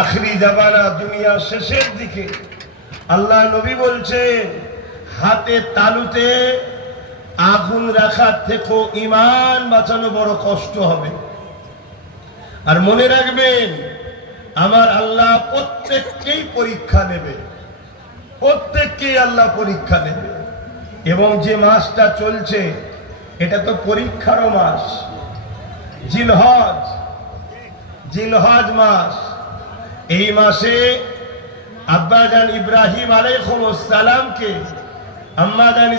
আখরি জামানা, দুনিয়া শেষের দিকে আল্লাহ নবী বলছেন হাতে তালুতে আগুন রাখার থেকে ঈমান বাঁচানো বড় কষ্ট হবে। আর মনে রাখবেন, আমার আল্লাহ প্রত্যেককেই পরীক্ষা নেবে, প্রত্যেককেই আল্লাহ পরীক্ষা নেবে। এবং যে মাসটা চলছে এটা তো পরীক্ষারও মাস, জিলহজ, জিলহজ মাস। এই মাসে আব্বাজান ইব্রাহিম আলাইহিস সালামকে, আম্মাজান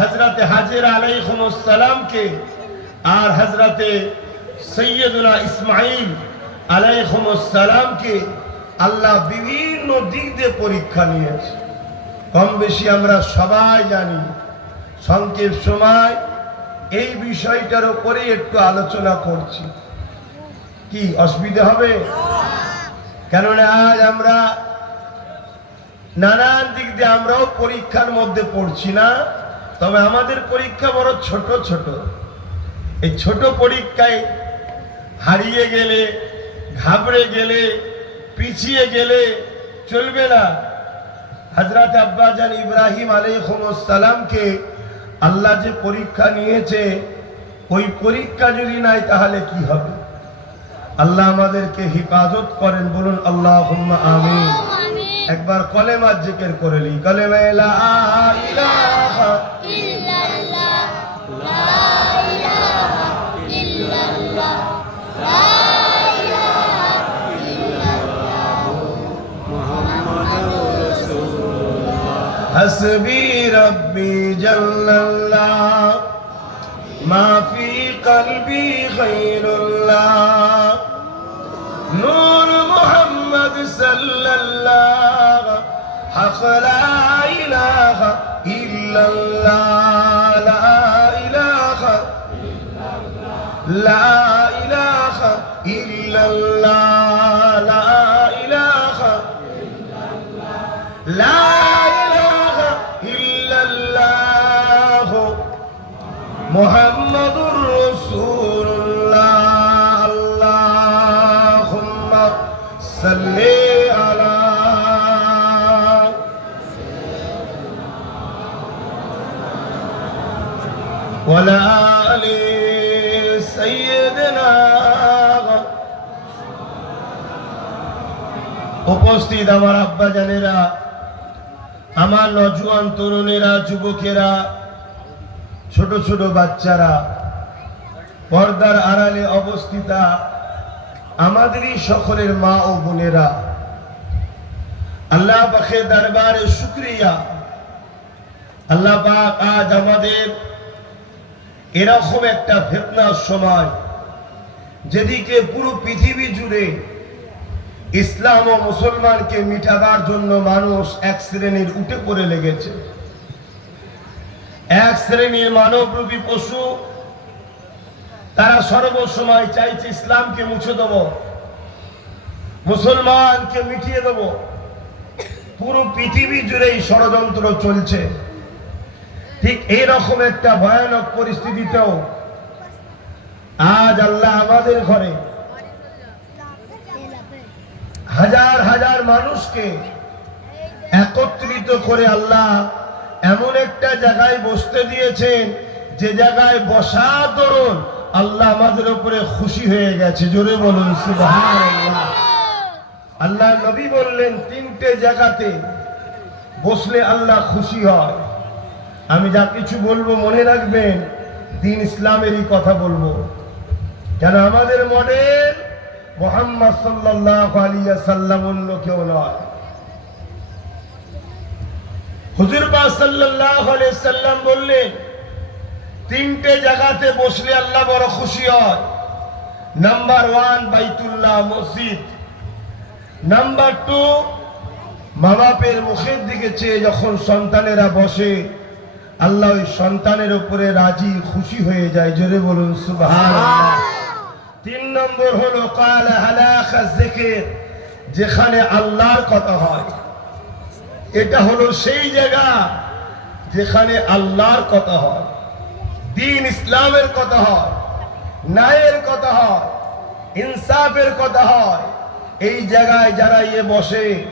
হযরতে হাজেরা আলাইহিস সালামকে আর হযরতে সৈয়দুনা ইসমাঈল আলাইহিস সালামকে আল্লাহ বিভিন্ন দিক দিয়ে পরীক্ষা নিয়েছে। কম বেশি আমরা সবাই জানি। সংক্ষেপ সময় এই বিষয়টার উপরে একটু আলোচনা করছি, কি অসুবিধা হবে? কেননা আজ আমরা নানান দিক দিয়ে আমরাও পরীক্ষার মধ্যে পড়ছি না, তবে আমাদের পরীক্ষা বড় ছোট ছোট। এই ছোট পরীক্ষায় হারিয়ে গেলে, ঘাবড়ে গেলে, পিছিয়ে গেলে চলবে না। হযরত আব্বাজান ইব্রাহিম আলাইহিস সালামকে আল্লাহ যে পরীক্ষা নিয়েছে, ওই পরীক্ষা যদি নাই তাহলে কি হবে? আল্লাহ আমাদেরকে হিফাজত করেন, বলুন আল্লাহুম্মা আমিন। একবার কলেমা জিকির করে লি, কলেমা লা ইলাহা ইল্লাল্লাহ, লা ইলাহা ইল্লাল্লাহ, লা ইলাহা ইল্লাল্লাহ, মুহাম্মাদুর রাসূলুল্লাহ, হাসবি রাব্বি জাল্লাল্লাহ, মা ফি কলবি গায়রুল্লাহ, নূর মুহাম্মদ সাল্লাল্লাহ, হক লা ইলাহা ইল্লাল্লাহ, লা ইলাহা ইল্লাল্লাহ, লা ইলাহা ইল্লাল্লাহ, লা ইলাহা ইল্লাল্লাহ, লা ইলাহা ইল্লাল্লাহ, মুহাম্মাদুর রাসূলুল্লাহ। আল্লাহুম্মা সাল্লি আলা ওয়ালা আলি সাইয়্যিদিনা। উপস্থিত আমার আব্বা জানেরা, আমার নওজোয়ান তরুণেরা, যুবকেরা, ছোট ছোট বাচ্চারা, পর্দার আড়ালে অবস্থিতা আমাদেরই সকলের মা ও বোনেরা, আল্লাহ পাকের দরবারে শুকরিয়া। আল্লাহ পাক আজ আমাদের এরকম একটা ফিতনার সময়, যেদিকে পুরো পৃথিবী জুড়ে ইসলাম ও মুসলমানকে মিটাবার জন্য মানুষ এক শ্রেণীর উঠে পড়ে লেগেছে। এক শ্রেণীর মানবরূপী পশু, তারা সর্বসময় চাইছে ইসলামকে মুছে দেব, মুসলমানকে মিটিয়ে দেব। পুরো পৃথিবী জুড়েই ষড়যন্ত্র চলছে। ঠিক এইরকম একটা ভয়ানক পরিস্থিতিতেও আজ আল্লাহ আমাদের ঘরে হাজার হাজার মানুষকে একত্রিত করে আল্লাহ এমন একটা জায়গায় বসতে দিয়েছেন, যে জায়গায় বসা দরুন আল্লাহ আমাদের উপরে খুশি হয়ে গেছে। জোরে বলুন সুবহানাল্লাহ। আল্লাহ নবী বললেন, তিনটে জায়গাতে বসলে আল্লাহ খুশি হয়। আমি যা কিছু বলবো মনে রাখবেন, দ্বীন ইসলামেরই কথা বলবো, কেন আমাদের মডেল মুহাম্মদ সাল্লাল্লাহু আলাইহি ওয়াসাল্লাম, অন্য কেউ নয়। হুজুর পাক সাল্লাল্লাহু আলাইহি ওয়াসাল্লাম বললেন, তিনটে জায়গাতে বসলে আল্লাহ বড় খুশি হয়। নাম্বার 1 বাইতুল্লাহ, মসজিদ। নাম্বার 2 মা বাপের মুখের দিকে চেয়ে যখন সন্তানেরা বসে, আল্লাহ ওই সন্তানের উপরে রাজি খুশি হয়ে যায়। জোরে বলুন সুবহানাল্লাহ। 3 নম্বর হলো কালা হালাকা যিকির, যেখানে আল্লাহর কথা হয়। এটা হলো সেই জায়গা যেখানে আল্লাহর কথা হয়, দ্বীন ইসলামের কথা হয়, ন্যায়ের কথা হয়, ইনসাফের কথা হয়, এই জায়গায় যারা বসে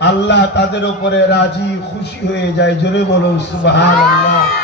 আল্লাহ তাদের উপরে রাজি খুশি হয়ে যায়। জোরে বলুন সুবহানাল্লাহ।